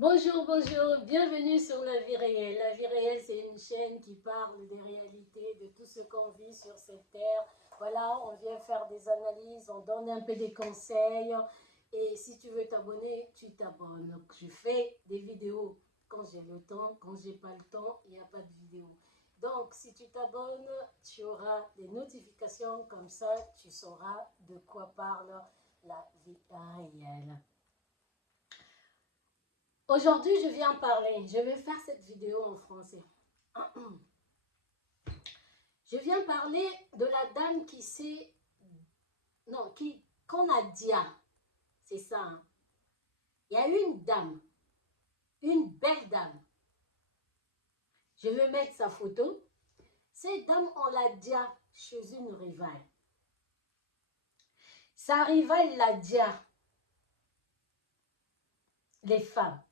Bonjour, bonjour, bienvenue sur La Vie Réelle. La Vie Réelle, c'est une chaîne qui parle des réalités, de tout ce qu'on vit sur cette terre. Voilà, on vient faire des analyses, on donne un peu des conseils. Et si tu veux t'abonner, tu t'abonnes. Donc, je fais des vidéos quand j'ai le temps, quand j'ai pas le temps, il n'y a pas de vidéo. Donc, si tu t'abonnes, tu auras des notifications, comme ça, tu sauras de quoi parle La Vie Réelle. Aujourd'hui, je viens parler. Je vais faire cette vidéo en français. Je viens parler de la dame qui s'est... Non, qu'on a dit. C'est ça. Hein. Il y a une dame. Une belle dame. Je vais mettre sa photo. Cette dame, on l'a dit chez une rivale. Sa rivale l'a dit. Les femmes.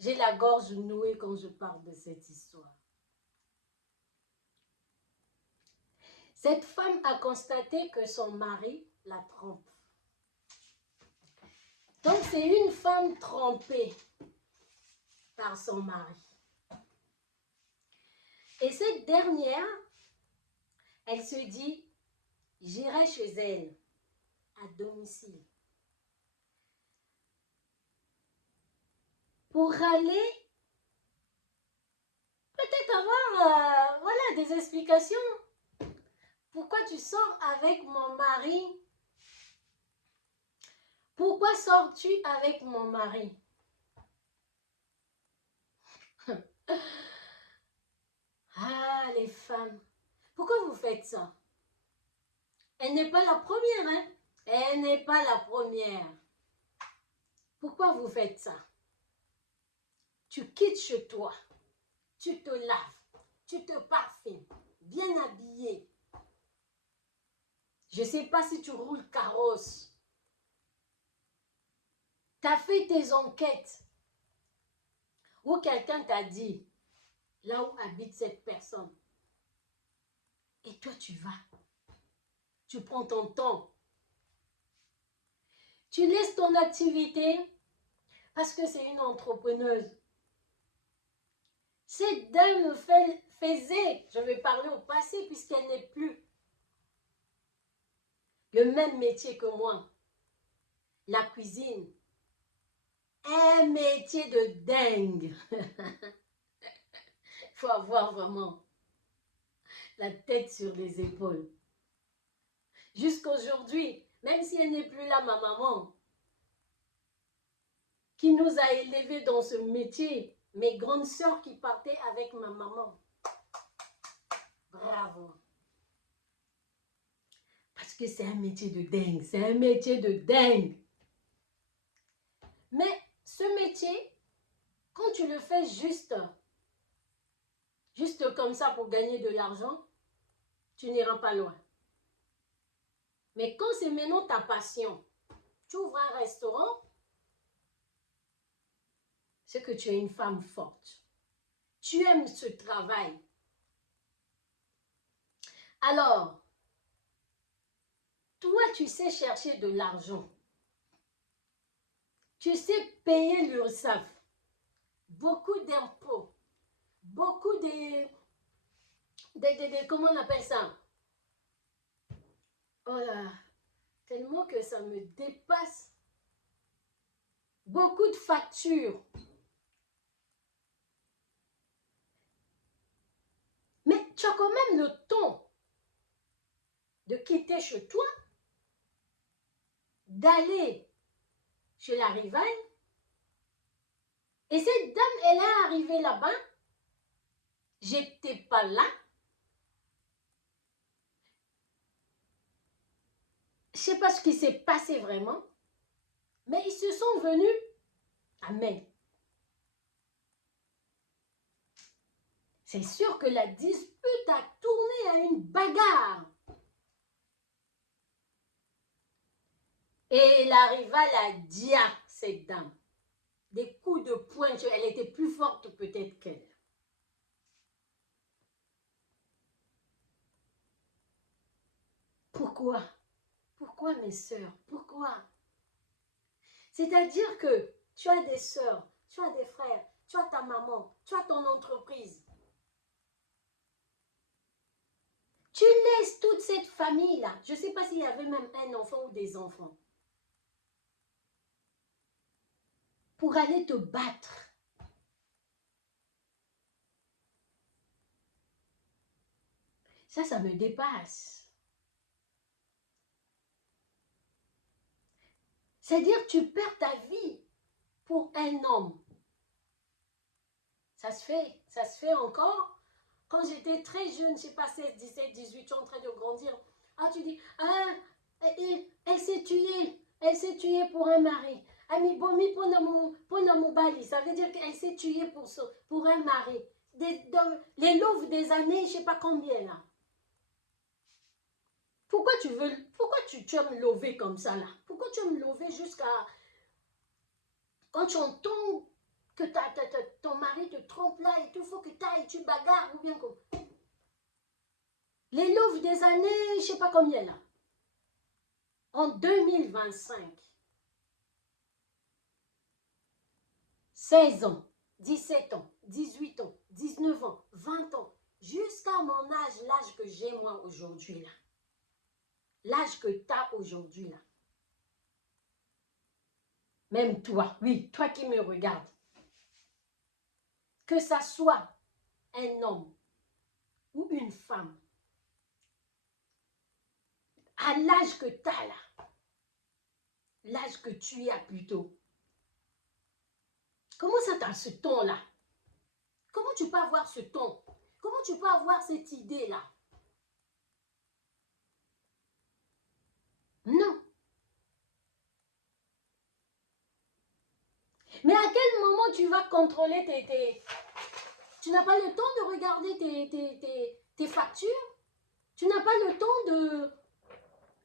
J'ai la gorge nouée quand je parle de cette histoire. Cette femme a constaté que son mari la trompe. Donc, c'est une femme trompée par son mari. Et cette dernière, elle se dit, j'irai chez elle, à domicile, pour aller peut-être avoir voilà, des explications. Pourquoi tu sors avec mon mari? Pourquoi sors-tu avec mon mari? Ah, les femmes, pourquoi vous faites ça? Elle n'est pas la première, hein? Elle n'est pas la première. Pourquoi vous faites ça? Tu quittes chez toi, tu te laves, tu te parfumes, bien habillé. Je ne sais pas si tu roules carrosse. Tu as fait tes enquêtes. Ou quelqu'un t'a dit, là où habite cette personne. Et toi, tu vas. Tu prends ton temps. Tu laisses ton activité parce que c'est une entrepreneuse. Cette dame faisait, je vais parler au passé puisqu'elle n'est plus, le même métier que moi. La cuisine. Un métier de dingue. Il faut avoir vraiment la tête sur les épaules. Jusqu'aujourd'hui, même si elle n'est plus là, ma maman, qui nous a élevés dans ce métier, mes grandes sœurs qui partaient avec ma maman. Bravo. Parce que c'est un métier de dingue, c'est un métier de dingue. Mais ce métier, quand tu le fais juste comme ça pour gagner de l'argent, tu n'iras pas loin. Mais quand c'est maintenant ta passion, tu ouvres un restaurant, c'est que tu es une femme forte. Tu aimes ce travail. Alors, toi, tu sais chercher de l'argent. Tu sais payer l'URSSAF. Beaucoup d'impôts. Beaucoup comment on appelle ça? Oh là, tellement que ça me dépasse. Beaucoup de factures. Mais tu as quand même le temps de quitter chez toi, d'aller chez la rivale. Et cette dame, elle est arrivée là-bas. J'étais pas là. Je ne sais pas ce qui s'est passé vraiment. Mais ils se sont venus. Amen. C'est sûr que la dispute a tourné à une bagarre. Et la rivale a dit à cette dame, des coups de poing, elle était plus forte peut-être qu'elle. Pourquoi? Pourquoi mes sœurs? Pourquoi? C'est-à-dire que tu as des sœurs, tu as des frères, tu as ta maman, tu as ton entreprise. Tu laisses toute cette famille-là. Je ne sais pas s'il y avait même un enfant ou des enfants. Pour aller te battre. Ça me dépasse. C'est-à-dire que tu perds ta vie pour un homme. Ça se fait encore. Quand j'étais très jeune, je sais pas, 16, 17, 18, je suis en train de grandir. Ah, tu dis, ah, elle s'est tuée pour un mari. Ah, mais bon, mais pour bali, ça veut dire qu'elle s'est tuée pour un mari. Les louves des années, je sais pas combien là. Pourquoi tu veux me lever comme ça là? Pourquoi tu veux me lever jusqu'à quand tu entends que ton mari te trompe là et tout, faut que tu ailles, tu bagarres ou bien comme. Les louves des années, je sais pas combien là. En 2025, 16 ans, 17 ans, 18 ans, 19 ans, 20 ans, jusqu'à mon âge, l'âge que j'ai moi aujourd'hui là. L'âge que tu as aujourd'hui là. Même toi, oui, toi qui me regardes. Que ça soit un homme ou une femme, à l'âge que tu as là, l'âge que tu as plutôt, comment ça t'as ce ton-là? Comment tu peux avoir ce ton? Comment tu peux avoir cette idée-là? Non. Mais à quel moment tu vas contrôler Tu n'as pas le temps de regarder tes factures? Tu n'as pas le temps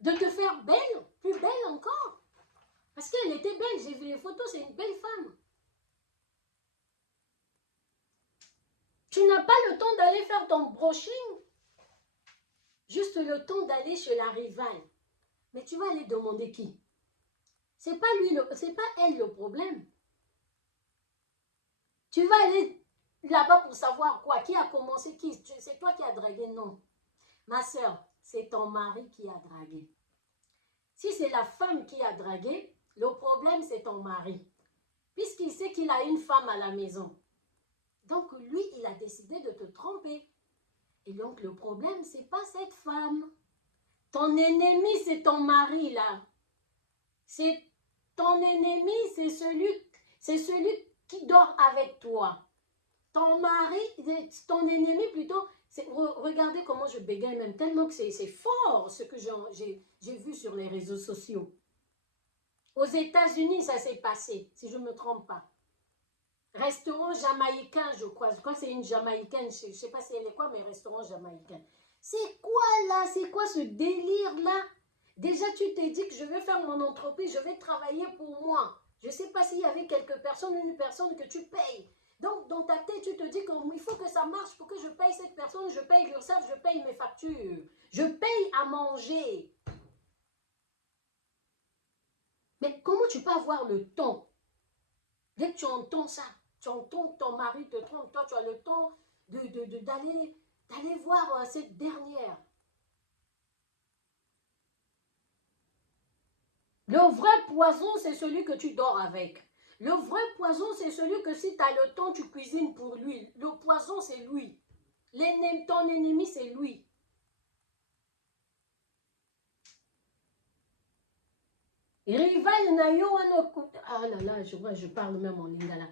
de te faire belle, plus belle encore? Parce qu'elle était belle, j'ai vu les photos, c'est une belle femme. Tu n'as pas le temps d'aller faire ton brushing, juste le temps d'aller chez la rivale. Mais tu vas aller demander qui? C'est pas elle le problème. Tu vas aller là-bas pour savoir quoi? Qui a commencé qui? C'est toi qui as dragué? Non. Ma soeur, c'est ton mari qui a dragué. Si c'est la femme qui a dragué, le problème c'est ton mari. Puisqu'il sait qu'il a une femme à la maison. Donc lui, il a décidé de te tromper. Et donc le problème, c'est pas cette femme. Ton ennemi, c'est ton mari là. C'est ton ennemi, c'est celui qui dort avec toi. Ton mari, ton ennemi plutôt, regardez comment je bégaye même, tellement que c'est fort ce que j'ai vu sur les réseaux sociaux. Aux États-Unis, ça s'est passé, si je ne me trompe pas. Restaurant jamaïcain, je crois que c'est une jamaïcaine, je ne sais pas si elle est quoi, mais restaurant jamaïcain. C'est quoi là? C'est quoi ce délire-là? Déjà, tu t'es dit que je vais faire mon entreprise, je vais travailler pour moi. Je ne sais pas s'il y avait quelques personnes, une personne que tu payes. Donc, dans ta tête, tu te dis qu'il faut que ça marche pour que je paye cette personne, je paye l'URSSAF, je paye mes factures. Je paye à manger. Mais comment tu peux avoir le temps? Dès que tu entends ça, tu entends que ton mari te trompe, toi, tu as le temps d'aller voir cette dernière. Le vrai poison, c'est celui que tu dors avec. Le vrai poison, c'est celui que si tu as le temps, tu cuisines pour lui. Le poison, c'est lui. Ton ennemi, c'est lui. Rival Nayo, ah là là, je parle même en lingala.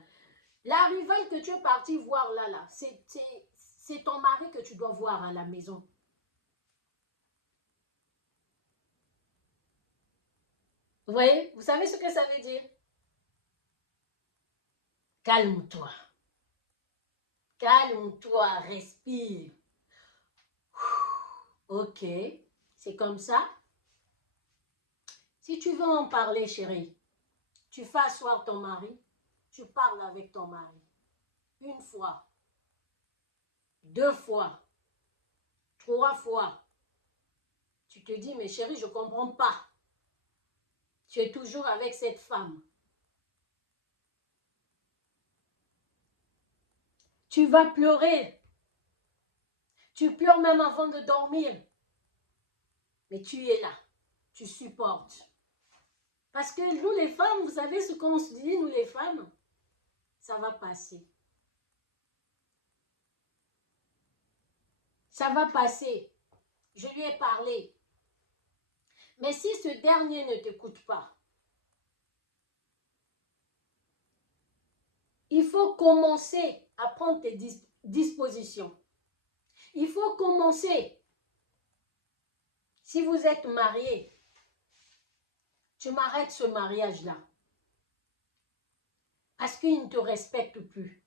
La rivale que tu es parti voir là, c'est ton mari que tu dois voir à la maison. Vous voyez? Vous savez ce que ça veut dire? Calme-toi. Calme-toi, respire. Ok, c'est comme ça. Si tu veux en parler, chérie, tu fais asseoir ton mari, tu parles avec ton mari. Une fois, 2 fois, 3 fois. Tu te dis, mais chérie, je ne comprends pas. Tu es toujours avec cette femme. Tu vas pleurer. Tu pleures même avant de dormir. Mais tu es là. Tu supportes. Parce que nous les femmes, vous savez ce qu'on se dit, nous les femmes, ça va passer. Ça va passer. Je lui ai parlé. Mais si ce dernier ne t'écoute pas, il faut commencer à prendre tes dispositions. Il faut commencer. Si vous êtes marié, tu m'arrêtes ce mariage-là. Parce qu'il ne te respecte plus.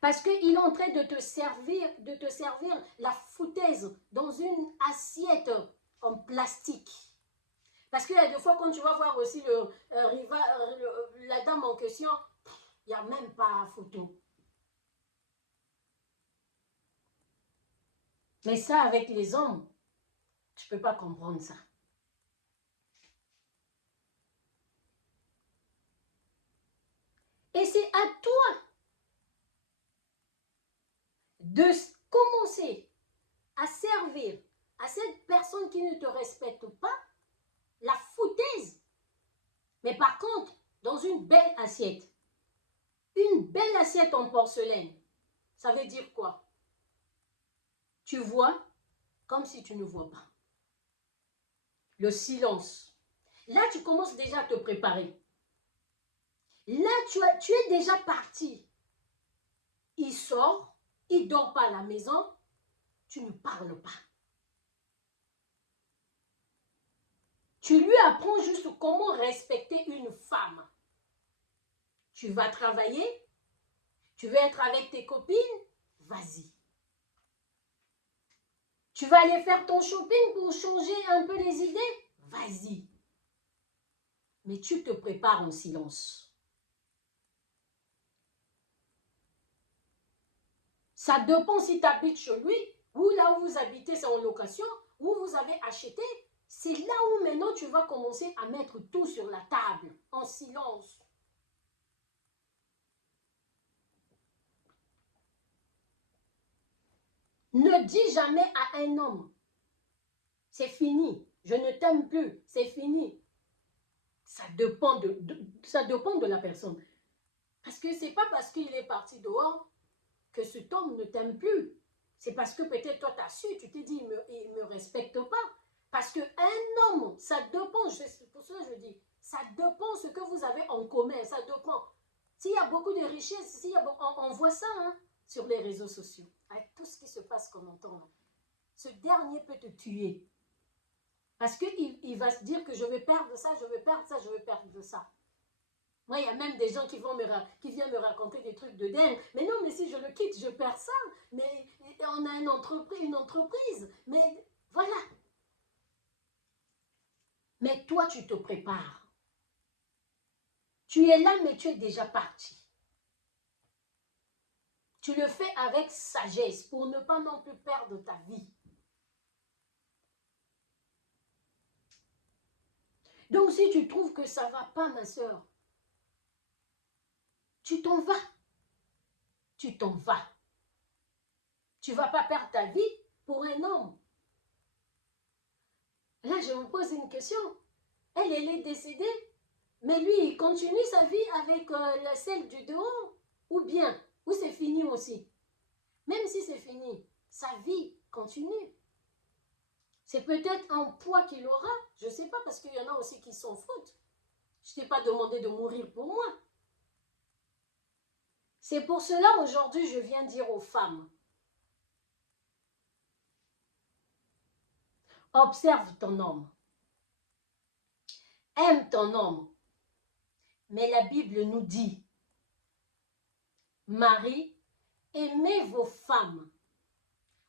Parce qu'il est en train de te servir la foutaise dans une assiette en plastique. Parce qu'il y a des fois, quand tu vas voir aussi la dame en question, il n'y a même pas photo. Mais ça, avec les hommes, tu ne peux pas comprendre ça. Et c'est à toi de commencer à servir à cette personne qui ne te respecte pas la foutaise. Mais par contre, dans une belle assiette. Une belle assiette en porcelaine. Ça veut dire quoi? Tu vois comme si tu ne vois pas. Le silence. Là, tu commences déjà à te préparer. Là, tu es déjà parti. Il sort, il ne dort pas à la maison, tu ne parles pas. Tu lui apprends juste comment respecter une femme. Tu vas travailler, tu veux être avec tes copines, vas-y. Tu vas aller faire ton shopping pour changer un peu les idées, vas-y. Mais tu te prépares en silence. Ça dépend si tu habites chez lui, ou là où vous habitez, c'est en location, ou vous avez acheté. C'est là où maintenant tu vas commencer à mettre tout sur la table, en silence. Ne dis jamais à un homme, c'est fini, je ne t'aime plus, c'est fini. Ça dépend de la personne. Parce que ce n'est pas parce qu'il est parti dehors que cet homme ne t'aime plus. C'est parce que peut-être toi, tu as su, tu t'es dit, il ne me respecte pas. Parce qu'un homme, ça dépend, c'est pour ça que je dis, ça dépend ce que vous avez en commun, ça dépend. S'il y a beaucoup de richesses, on voit ça sur les réseaux sociaux, avec tout ce qui se passe qu'on entend là. Ce dernier peut te tuer. Parce qu'il va se dire que je vais perdre ça, je vais perdre ça, je vais perdre ça. Moi, il y a même des gens qui viennent me raconter des trucs de dingue. Mais non, mais si je le quitte, je perds ça. Mais on a une entreprise. Mais voilà. Mais toi, tu te prépares. Tu es là, mais tu es déjà parti. Tu le fais avec sagesse pour ne pas non plus perdre ta vie. Donc, si tu trouves que ça ne va pas, ma soeur, tu t'en vas. Tu t'en vas. Tu ne vas pas perdre ta vie pour un homme. Là, je me pose une question. Elle est décédée, mais lui, il continue sa vie avec celle du dehors, ou bien, ou c'est fini aussi. Même si c'est fini, sa vie continue. C'est peut-être un poids qu'il aura, je ne sais pas, parce qu'il y en a aussi qui s'en foutent. Je ne t'ai pas demandé de mourir pour moi. C'est pour cela, aujourd'hui, je viens dire aux femmes, observe ton homme. Aime ton homme. Mais la Bible nous dit, Marie, aimez vos femmes.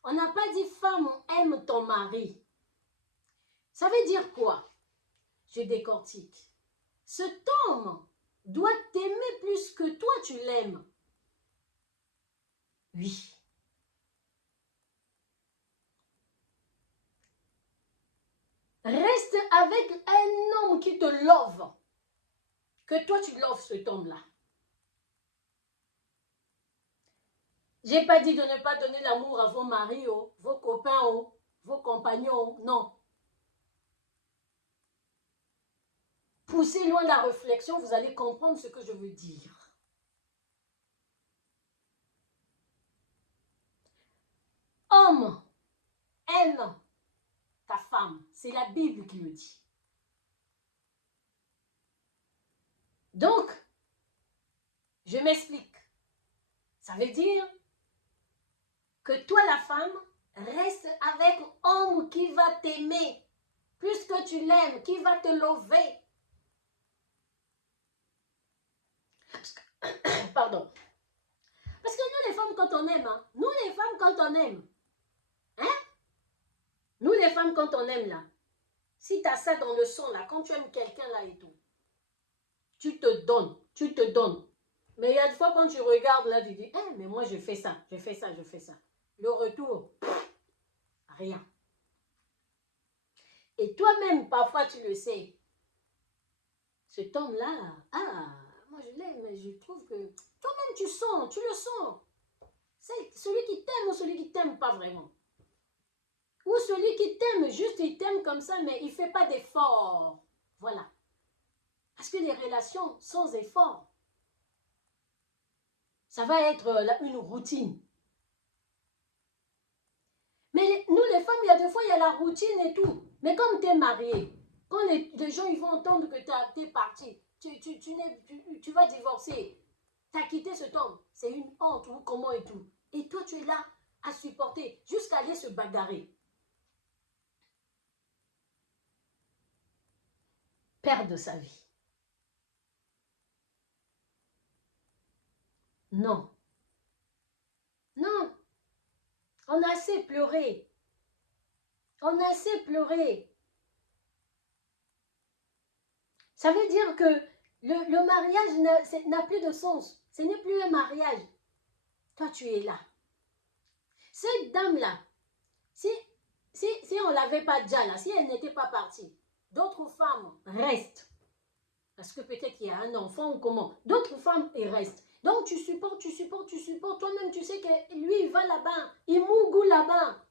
On n'a pas dit femme, aime ton mari. Ça veut dire quoi? Je décortique. Cet homme doit t'aimer plus que toi tu l'aimes. Oui. Reste avec un homme qui te love. Que toi tu loves cet homme-là. J'ai pas dit de ne pas donner l'amour à vos maris, oh, vos copains, oh, vos compagnons, oh, non. Poussez loin la réflexion, vous allez comprendre ce que je veux dire. Homme, aime ta femme. C'est la Bible qui le dit. Donc, je m'explique. Ça veut dire que toi, la femme, reste avec un homme qui va t'aimer plus que tu l'aimes, qui va te lever. Pardon. Parce que nous, les femmes, quand on aime, hein, nous, les femmes, quand on aime, hein, nous, les femmes, quand on aime, là, si tu as ça dans le sang, là, quand tu aimes quelqu'un, là, et tout, tu te donnes, tu te donnes. Mais il y a des fois, quand tu regardes, là, tu dis, eh, mais moi, je fais ça, je fais ça, je fais ça. Le retour, rien. Et toi-même, parfois, tu le sais. Cet homme-là, ah, moi, je l'aime, mais je trouve que toi-même, tu sens, tu le sens. C'est celui qui t'aime ou celui qui t'aime pas vraiment. Ou celui qui t'aime, juste il t'aime comme ça, mais il ne fait pas d'effort. Voilà. Parce que les relations sans effort, ça va être une routine. Mais nous, les femmes, il y a des fois, il y a la routine et tout. Mais comme tu es mariée, quand les gens ils vont entendre que tu es partie, tu vas divorcer, tu as quitté cet homme, c'est une honte ou comment et tout. Et toi, tu es là à supporter jusqu'à aller se bagarrer. Perdre sa vie. Non. Non. On a assez pleuré. On a assez pleuré. Ça veut dire que le mariage n'a plus de sens. Ce n'est plus un mariage. Toi, tu es là. Cette dame-là, si on ne l'avait pas déjà là, si elle n'était pas partie, d'autres femmes restent. Parce que peut-être qu'il y a un enfant ou comment. D'autres femmes, elles restent. Donc, tu supportes, tu supportes, tu supportes. Toi-même, tu sais que lui, il va là-bas. Il mougoue là-bas.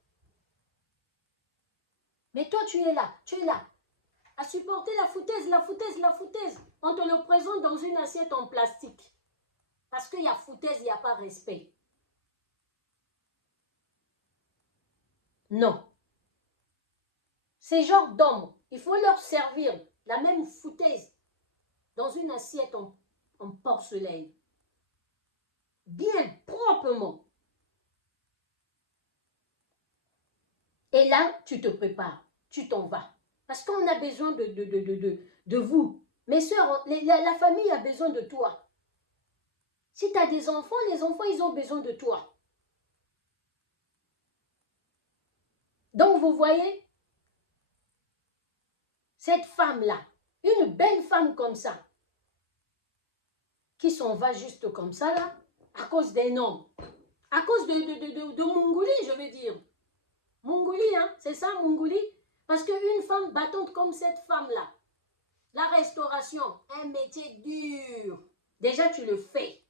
Mais toi, tu es là. Tu es là. À supporter la foutaise, la foutaise, la foutaise. On te le présente dans une assiette en plastique. Parce qu'il y a foutaise, il n'y a pas respect. Non. Ces genres d'hommes, il faut leur servir la même foutaise dans une assiette en porcelaine. Bien, proprement. Et là, tu te prépares, tu t'en vas. Parce qu'on a besoin de vous. Mes soeurs, la famille a besoin de toi. Si tu as des enfants, les enfants, ils ont besoin de toi. Donc, vous voyez, cette femme-là, une belle femme comme ça, qui s'en va juste comme ça, là, à cause d'un homme, à cause de Mongouli, je veux dire. Mongouli, hein, c'est ça, Mongouli? Parce qu'une femme battante comme cette femme-là, la restauration, un métier dur. Déjà, tu le fais.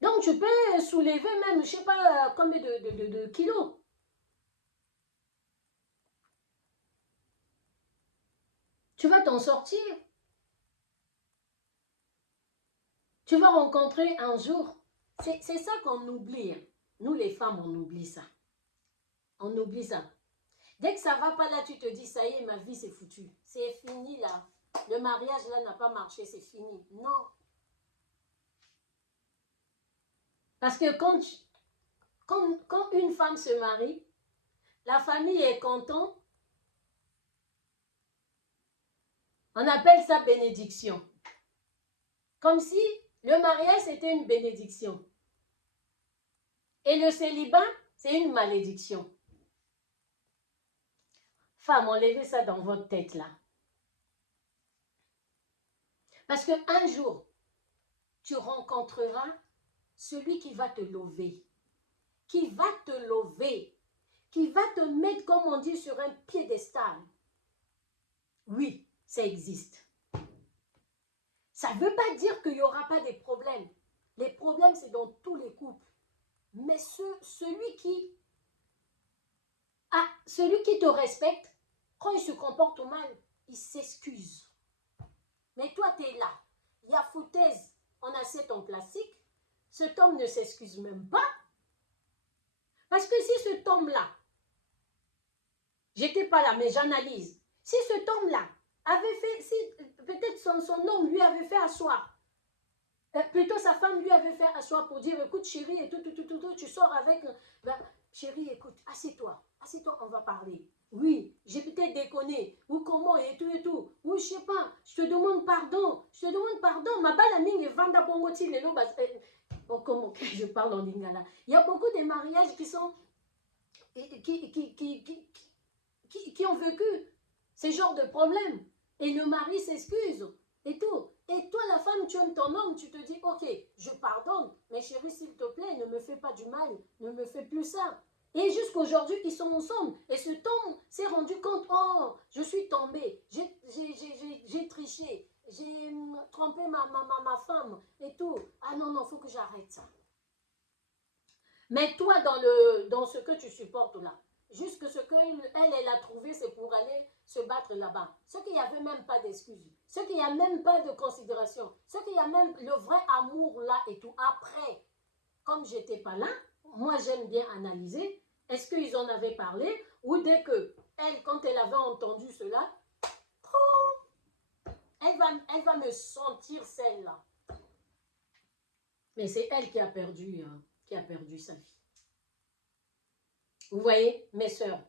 Donc, tu peux soulever même, je ne sais pas combien de kilos. Tu vas t'en sortir. Tu vas rencontrer un jour. C'est ça qu'on oublie. Nous, les femmes, on oublie ça. On oublie ça. Dès que ça ne va pas là, tu te dis, ça y est, ma vie, c'est foutu. C'est fini, là. Le mariage, là, n'a pas marché, c'est fini. Non. Parce que quand une femme se marie, la famille est contente. On appelle ça bénédiction. Comme si le mariage, c'était une bénédiction. Et le célibat, c'est une malédiction. Femme, enlevez ça dans votre tête, là. Parce qu'un jour, tu rencontreras celui qui va te lever. Qui va te lever. Qui va te mettre, comme on dit, sur un piédestal. Oui, ça existe. Ça ne veut pas dire qu'il n'y aura pas des problèmes. Les problèmes, c'est dans tous les couples. Mais celui qui te respecte, quand il se comporte mal, il s'excuse. Mais toi, tu es là. Il y a foutaise en assiette en plastique. Cet homme ne s'excuse même pas. Parce que si cet homme-là, j'étais pas là, mais j'analyse. Si cet homme-là avait fait, si peut-être son homme lui avait fait asseoir, plutôt sa femme lui avait fait asseoir pour dire, écoute chérie, et tout, tu sors avec, ben, chérie, écoute, assieds-toi, on va parler. Oui, j'ai peut-être déconné, ou comment, et tout, ou je sais pas, je te demande pardon, ma balle amie est vanda bongoti, les lobas, comment je parle en lingala. Il y a beaucoup de mariages qui sont, qui ont vécu ces genres de problèmes. Et le mari s'excuse et tout. Et toi, la femme, tu aimes ton homme, tu te dis, ok, je pardonne, mais chérie, s'il te plaît, ne me fais pas du mal, ne me fais plus ça. Et jusqu'aujourd'hui, ils sont ensemble. Et ce homme s'est rendu compte, oh, je suis tombée, j'ai triché, j'ai trompé ma femme et tout. Ah non, il faut que j'arrête ça. Mais toi, dans ce que tu supportes là, jusque ce qu'elle a trouvé, c'est pour aller se battre là-bas. Ce qu'il n'y avait même pas d'excuses, ce qu'il n'y a même pas de considération, ce qu'il y a même le vrai amour là et tout. Après, comme j'étais pas là, moi j'aime bien analyser, est-ce qu'ils en avaient parlé ou dès que elle, quand elle avait entendu cela, elle va me sentir celle-là. Mais c'est elle qui a perdu sa vie. Vous voyez, mes sœurs,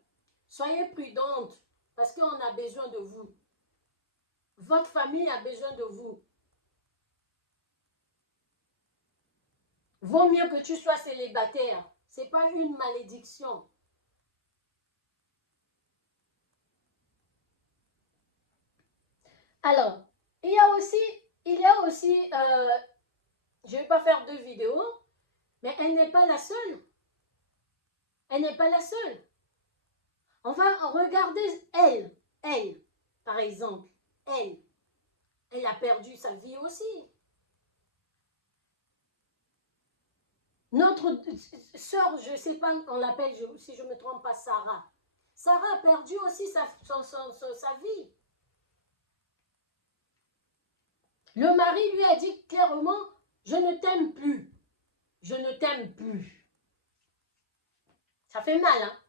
soyez prudentes parce qu'on a besoin de vous. Votre famille a besoin de vous. Vaut mieux que tu sois célibataire. Ce n'est pas une malédiction. Alors, il y a aussi je ne vais pas faire 2 vidéos, mais elle n'est pas la seule. Elle n'est pas la seule. On va regarder elle, par exemple, elle a perdu sa vie aussi. Notre sœur, je ne sais pas, on l'appelle, si je ne me trompe pas, Sarah. Sarah a perdu aussi sa vie. Le mari lui a dit clairement, je ne t'aime plus. Je ne t'aime plus. Ça fait mal, hein?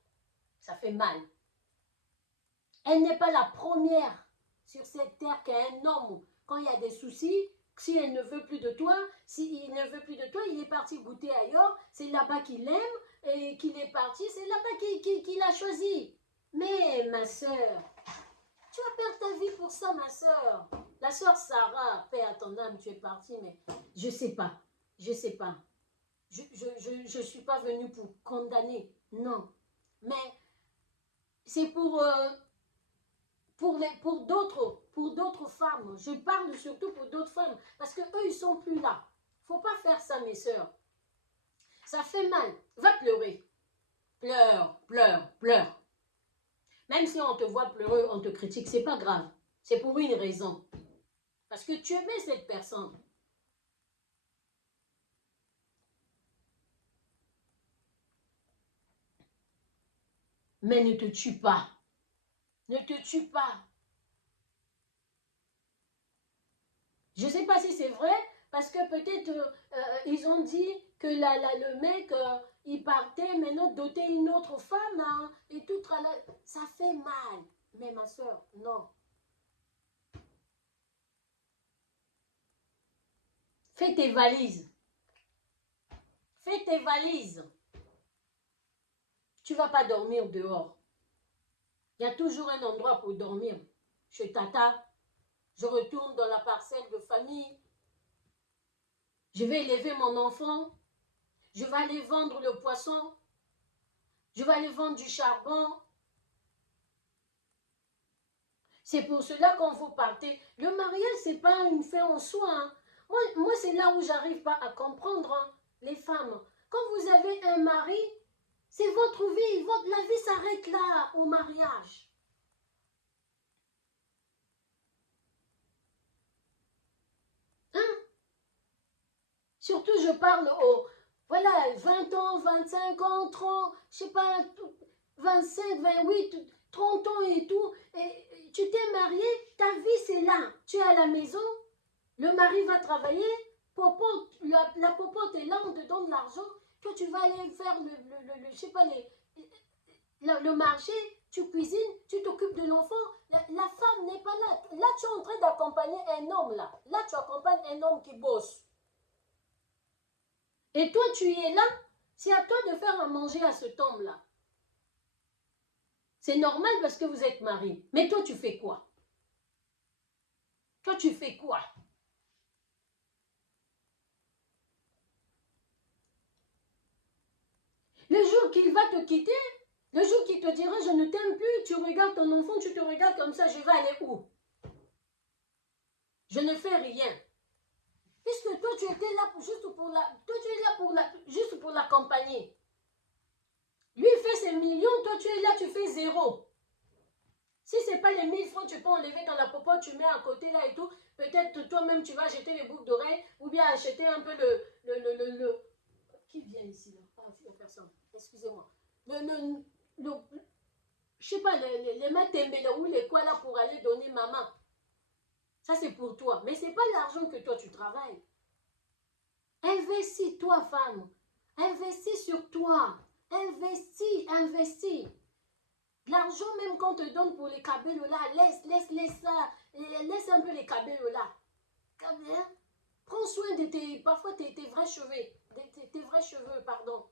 Ça fait mal. Elle n'est pas la première sur cette terre qu'un homme, quand il y a des soucis, si elle ne veut plus de toi, s'il ne veut plus de toi, il est parti goûter ailleurs, c'est là-bas qu'il aime et qu'il est parti, c'est là-bas qu'il a choisi. Mais ma soeur, tu vas perdre ta vie pour ça, ma soeur. La soeur Sarah, paix à ton âme, tu es partie, mais je sais pas. Je suis pas venue pour condamner, non. Mais c'est pour d'autres femmes. Je parle surtout pour d'autres femmes. Parce qu'eux, ils ne sont plus là. Il ne faut pas faire ça, mes sœurs. Ça fait mal. Va pleurer. Pleure. Même si on te voit pleurer, on te critique, ce n'est pas grave. C'est pour une raison. Parce que tu aimais cette personne. Mais ne te tue pas. Ne te tue pas. Je ne sais pas si c'est vrai, parce que peut-être ils ont dit que le mec, il partait maintenant doter une autre femme, hein, et tout, ça fait mal. Mais ma soeur, non. Fais tes valises. Fais tes valises. Tu ne vas pas dormir dehors. Il y a toujours un endroit pour dormir. Chez Tata, je retourne dans la parcelle de famille. Je vais élever mon enfant. Je vais aller vendre le poisson. Je vais aller vendre du charbon. C'est pour cela qu'on vous partez. Le mariage, ce n'est pas une fin en soi. Hein. Moi c'est là où j'arrive pas à comprendre, hein, les femmes. Quand vous avez un mari, c'est votre vie. La vie s'arrête là, au mariage. Hein? Surtout, je parle aux, voilà, 20 ans, 25 ans, 30, je sais pas, 27, 28, 30 ans et tout. Et tu t'es marié, ta vie c'est là. Tu es à la maison, le mari va travailler, popote, la popote est là, on te donne de l'argent. Toi, tu vas aller faire je sais pas, le marché, tu cuisines, tu t'occupes de l'enfant. La femme n'est pas là. Là, tu es en train d'accompagner un homme, là. Là, tu accompagnes un homme qui bosse. Et toi, tu es là, c'est à toi de faire à manger à cet homme-là. C'est normal parce que vous êtes mariés. Mais toi, tu fais quoi? Toi, tu fais quoi? Le jour qu'il va te quitter, le jour qu'il te dira je ne t'aime plus, tu regardes ton enfant, tu te regardes comme ça, je vais aller où? Je ne fais rien. Puisque toi, tu étais là juste pour la, toi, tu es là juste pour l'accompagner. Lui, il fait ses millions, toi, tu es là, tu fais zéro. Si ce n'est pas les 1000 francs, tu peux enlever dans la popote, tu mets à côté là et tout. Peut-être toi-même, tu vas acheter les boucles d'oreilles ou bien acheter un peu le... Qui vient ici là? Ah, personne. Excusez-moi. Je sais pas, les matembele ou les quoi là pour aller donner maman. Ça, c'est pour toi. Mais ce n'est pas l'argent que toi, tu travailles. Investis-toi, femme. Investis sur toi. Investis. L'argent même qu'on te donne pour les cabellos là, laisse ça. Laisse un peu les cabellos là. Prends soin de parfois tes vrais cheveux. Tes vrais cheveux, pardon.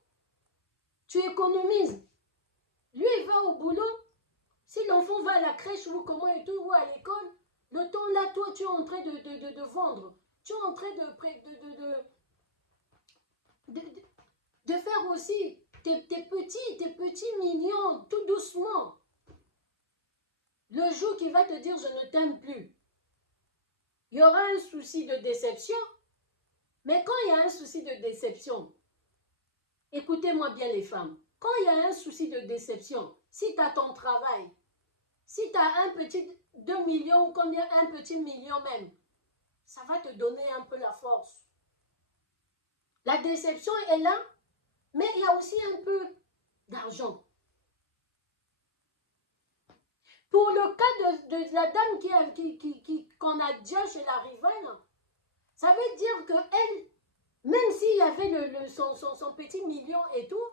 Tu économises. Lui, il va au boulot. Si l'enfant va à la crèche ou comment et tout, ou à l'école, le temps là, toi, tu es en train de vendre. Tu es en train de faire aussi tes petits mignons, tout doucement. Le jour qu'il va te dire je ne t'aime plus, il y aura un souci de déception. Mais quand il y a un souci de déception, écoutez-moi bien les femmes, quand il y a un souci de déception, si tu as ton travail, si tu as un petit 2 millions ou combien, un petit million même, ça va te donner un peu la force. La déception est là, mais il y a aussi un peu d'argent. Pour le cas de la dame qu'on a déjà chez la rivale, ça veut dire qu'elle, même s'il y avait son petit million et tout,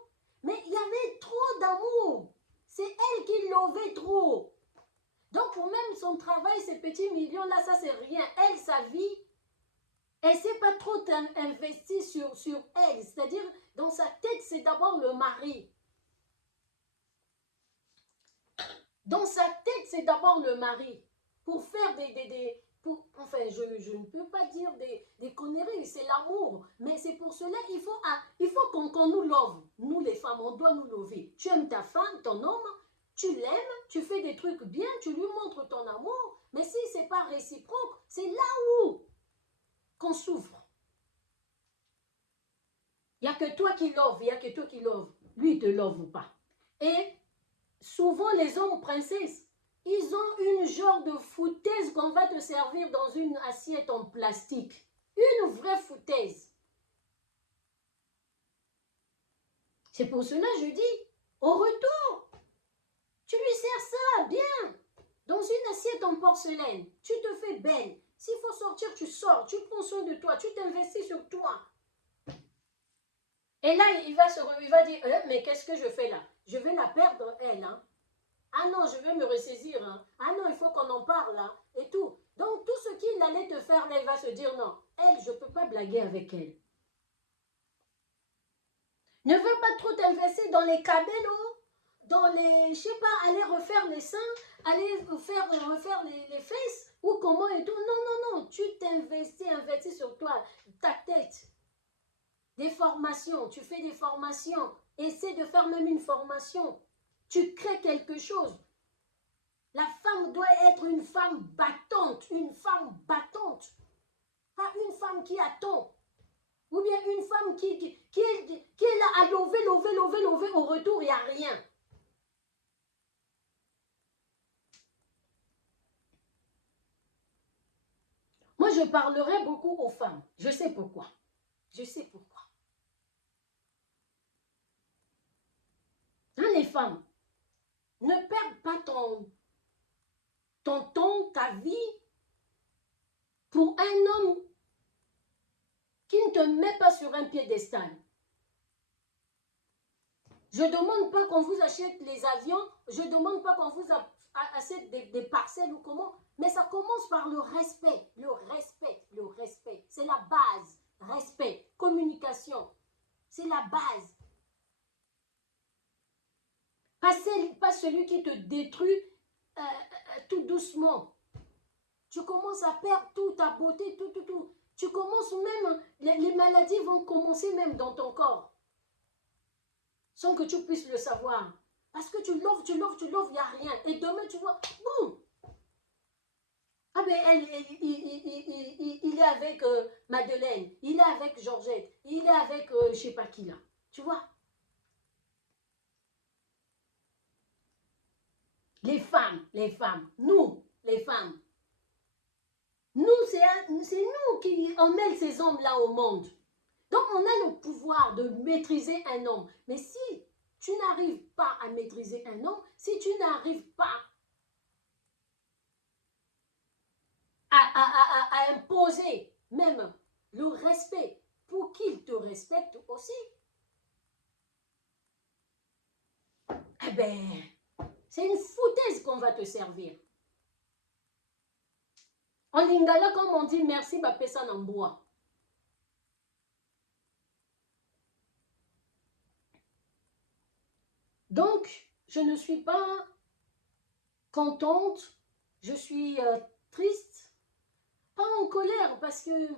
mais il y avait trop d'amour. C'est elle qui lovait trop. Donc pour même son travail, ces petits millions-là, ça c'est rien. Elle, sa vie, elle ne s'est pas trop investie sur elle. C'est-à-dire, dans sa tête, c'est d'abord le mari. Dans sa tête, c'est d'abord le mari. Pour faire enfin, je ne peux pas dire des conneries, c'est l'amour. Mais c'est pour cela il faut qu'on nous love. Nous, les femmes, on doit nous lover. Tu aimes ta femme, ton homme, tu l'aimes, tu fais des trucs bien, tu lui montres ton amour. Mais si ce n'est pas réciproque, c'est là où qu'on souffre. Il n'y a que toi qui love, il n'y a que toi qui love. Lui, il te love ou pas. Et souvent, les hommes princesses, ils ont une genre de foutaise qu'on va te servir dans une assiette en plastique. Une vraie foutaise. C'est pour cela que je dis, au retour, tu lui sers ça bien. Dans une assiette en porcelaine, tu te fais belle. S'il faut sortir, tu sors, tu prends soin de toi, tu t'investis sur toi. Et là, il va dire, mais qu'est-ce que je fais là? Je vais la perdre, elle, hein. Ah non, je vais me ressaisir. Hein. Ah non, il faut qu'on en parle. Hein, et tout. Donc, tout ce qu'il allait te faire, là, il va se dire non. Elle, je ne peux pas blaguer avec elle. Ne veux pas trop t'investir dans les cabellos, dans les, je sais pas, aller refaire les seins, aller refaire les fesses, ou comment et tout. Non, non, non. Tu investis sur toi, ta tête. Des formations. Tu fais des formations. Essaie de faire même une formation. Tu crées quelque chose. La femme doit être une femme battante, pas une femme qui attend, ou bien une femme qui est là à lever, au retour, il n'y a rien. Moi, je parlerai beaucoup aux femmes, je sais pourquoi. Je sais pourquoi. Hein, les femmes, ne perds pas ton temps, ta vie pour un homme qui ne te met pas sur un piédestal. Je ne demande pas qu'on vous achète les avions, je ne demande pas qu'on vous achète des parcelles ou comment, mais ça commence par le respect, le respect, le respect. C'est la base. Respect, communication, c'est la base. Pas celui qui te détruit tout doucement. Tu commences à perdre toute ta beauté, tout. Tu commences même, les maladies vont commencer même dans ton corps. Sans que tu puisses le savoir. Parce que tu l'offres, il n'y a rien. Et demain, tu vois, boum. Ah ben, il est avec Madeleine, il est avec Georgette, il est avec je ne sais pas qui là. Tu vois? Les femmes, nous, les femmes. Nous, c'est nous qui emmènent ces hommes-là au monde. Donc, on a le pouvoir de maîtriser un homme. Mais si tu n'arrives pas à maîtriser un homme, si tu n'arrives pas à imposer même le respect pour qu'il te respecte aussi, eh bien, c'est une foutaise qu'on va te servir. En lingala, comme on dit merci, bah, pesa en bois. Donc, je ne suis pas contente, je suis triste, pas en colère, parce que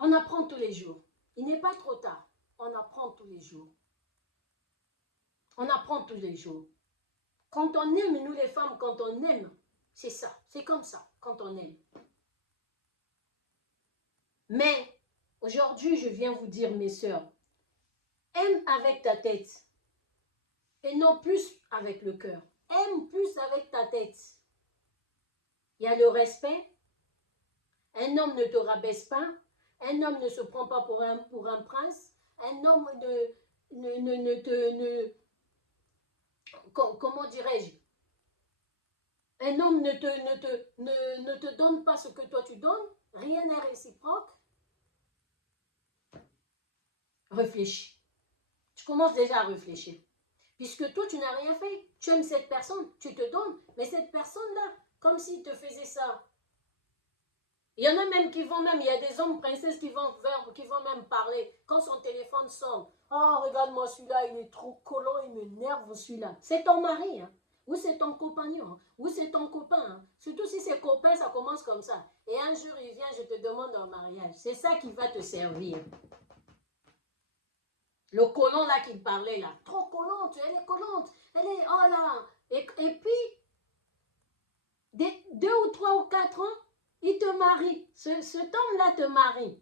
on apprend tous les jours. Il n'est pas trop tard, on apprend tous les jours. On apprend tous les jours. Quand on aime, nous les femmes, quand on aime, c'est ça, c'est comme ça, quand on aime. Mais, aujourd'hui, je viens vous dire, mes sœurs, aime avec ta tête et non plus avec le cœur. Aime plus avec ta tête. Il y a le respect. Un homme ne te rabaisse pas. Un homme ne se prend pas pour un prince. Un homme comment dirais-je? Un homme ne te donne pas ce que toi tu donnes. Rien n'est réciproque. Réfléchis. Tu commences déjà à réfléchir. Puisque toi, tu n'as rien fait. Tu aimes cette personne, tu te donnes. Mais cette personne-là, comme s'il te faisait ça. Il y en a même qui vont même, il y a des hommes princesses qui vont même parler. Quand son téléphone sonne, oh, regarde-moi celui-là, il est trop collant, il m'énerve celui-là. C'est ton mari, hein? Ou c'est ton compagnon, hein? Ou c'est ton copain. Hein? Surtout si c'est copain, ça commence comme ça. Et un jour, il vient, je te demande en mariage. C'est ça qui va te servir. Le colon là qu'il parlait là, trop collante, elle est collante, elle est, oh là. Et puis, 2 ou 3 ou 4 ans, il te marie. Cet homme-là te marie.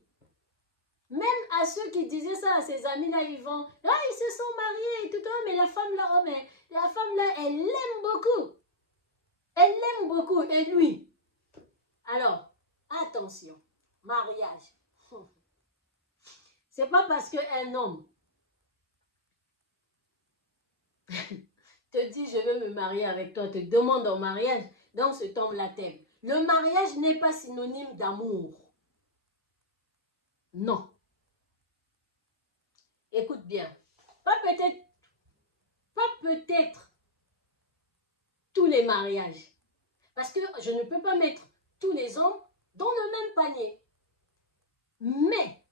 Même à ceux qui disaient ça à ses amis là, ils vont, ah, ils se sont mariés et tout, mais la femme là, oh, mais la femme là, elle l'aime beaucoup. Elle l'aime beaucoup. Et lui? Alors, attention, mariage. C'est pas parce qu'un homme te dit je veux me marier avec toi, te demande en mariage, donc cet homme-là t'aime. Le mariage n'est pas synonyme d'amour. Non. Écoute bien. Pas peut-être tous les mariages. Parce que je ne peux pas mettre tous les hommes dans le même panier. Mais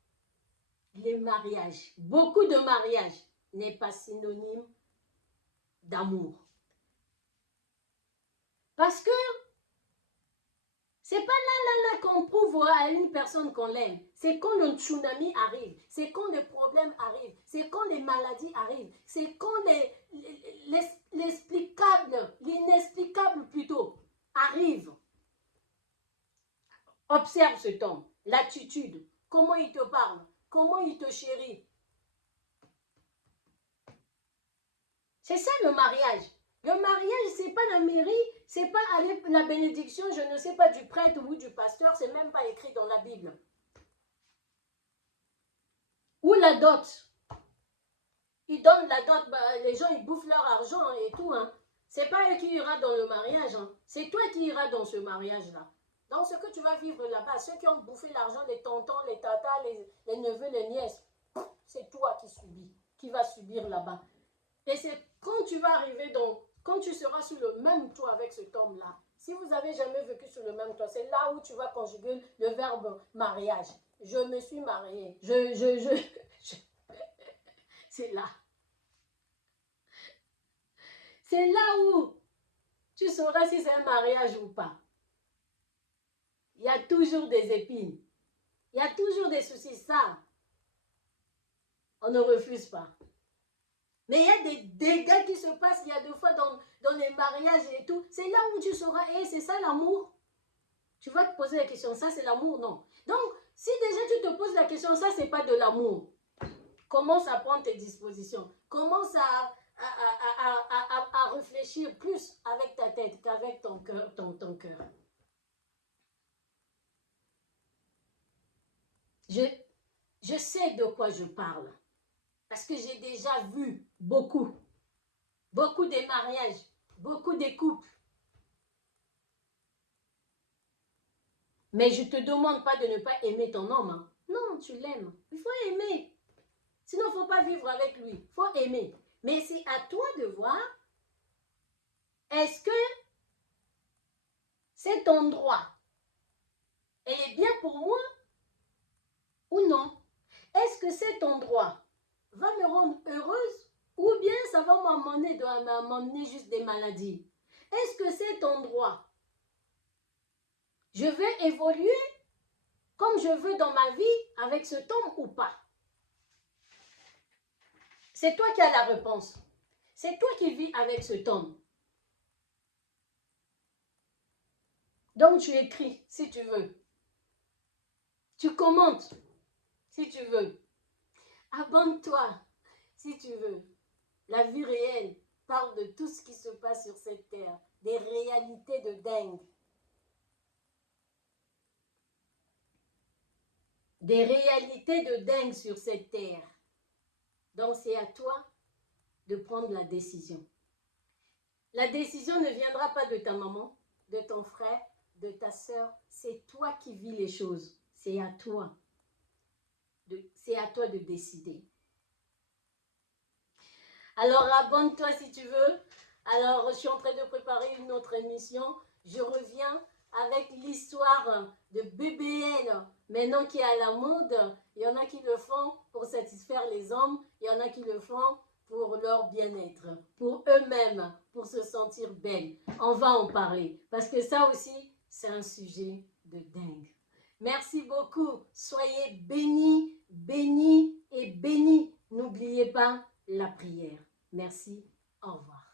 les mariages, beaucoup de mariages, n'est pas synonyme d'amour. Parce que c'est pas là qu'on prouve à une personne qu'on l'aime. C'est quand le tsunami arrive, c'est quand les problèmes arrivent, c'est quand les maladies arrivent, c'est quand l'inexplicable plutôt arrive. Observe cet homme, l'attitude, comment il te parle, comment il te chérit. C'est ça le mariage. Le mariage, c'est pas la mairie, c'est pas la bénédiction, je ne sais pas, du prêtre ou du pasteur, c'est même pas écrit dans la Bible. Ou la dot. Ils donnent la dot, bah, les gens ils bouffent leur argent et tout. Hein. C'est pas eux qui ira dans le mariage. Hein. C'est toi qui iras dans ce mariage-là. Donc ce que tu vas vivre là-bas, ceux qui ont bouffé l'argent, les tontons, les tatas, les neveux, les nièces, c'est toi qui subis, qui vas subir là-bas. Et c'est quand tu vas arriver dans, quand tu seras sur le même toit avec cet homme-là, si vous avez jamais vécu sur le même toit, c'est là où tu vas conjuguer le verbe mariage. Je me suis mariée. C'est là. C'est là où tu sauras si c'est un mariage ou pas. Il y a toujours des épines. Il y a toujours des soucis. Ça, on ne refuse pas. Mais il y a des dégâts qui se passent, il y a des fois dans les mariages et tout. C'est là où tu sauras, hey, c'est ça l'amour. Tu vas te poser la question, ça c'est l'amour? Non. Donc, si déjà tu te poses la question, ça c'est pas de l'amour. Commence à prendre tes dispositions. Commence à réfléchir plus avec ta tête qu'avec ton cœur, ton cœur. Je sais de quoi je parle. Parce que j'ai déjà vu beaucoup de mariages, beaucoup de couples. Mais je ne te demande pas de ne pas aimer ton homme. Hein. Non, tu l'aimes. Il faut aimer. Sinon, il ne faut pas vivre avec lui. Il faut aimer. Mais c'est à toi de voir, est-ce que cet endroit, elle est bien pour moi ou non? Est-ce que cet endroit va me rendre heureuse ou bien ça va m'emmener juste des maladies? Est-ce que cet endroit, je vais évoluer comme je veux dans ma vie avec cet homme ou pas? C'est toi qui as la réponse. C'est toi qui vis avec cet homme. Donc tu écris si tu veux. Tu commentes si tu veux. Abonne-toi si tu veux. La vie réelle parle de tout ce qui se passe sur cette terre. Des réalités de dingue. Des réalités de dingue sur cette terre. Donc c'est à toi de prendre la décision. La décision ne viendra pas de ta maman, de ton frère, de ta soeur. C'est toi qui vis les choses. C'est à toi. C'est à toi de décider. Alors abonne-toi si tu veux. Alors je suis en train de préparer une autre émission. Je reviens avec l'histoire de BBL, maintenant qui est à la mode. Il y en a qui le font pour satisfaire les hommes. Il y en a qui le font pour leur bien-être, pour eux-mêmes, pour se sentir belles. On va en parler. Parce que ça aussi, c'est un sujet de dingue. Merci beaucoup. Soyez bénis, bénis et bénis. N'oubliez pas la prière. Merci. Au revoir.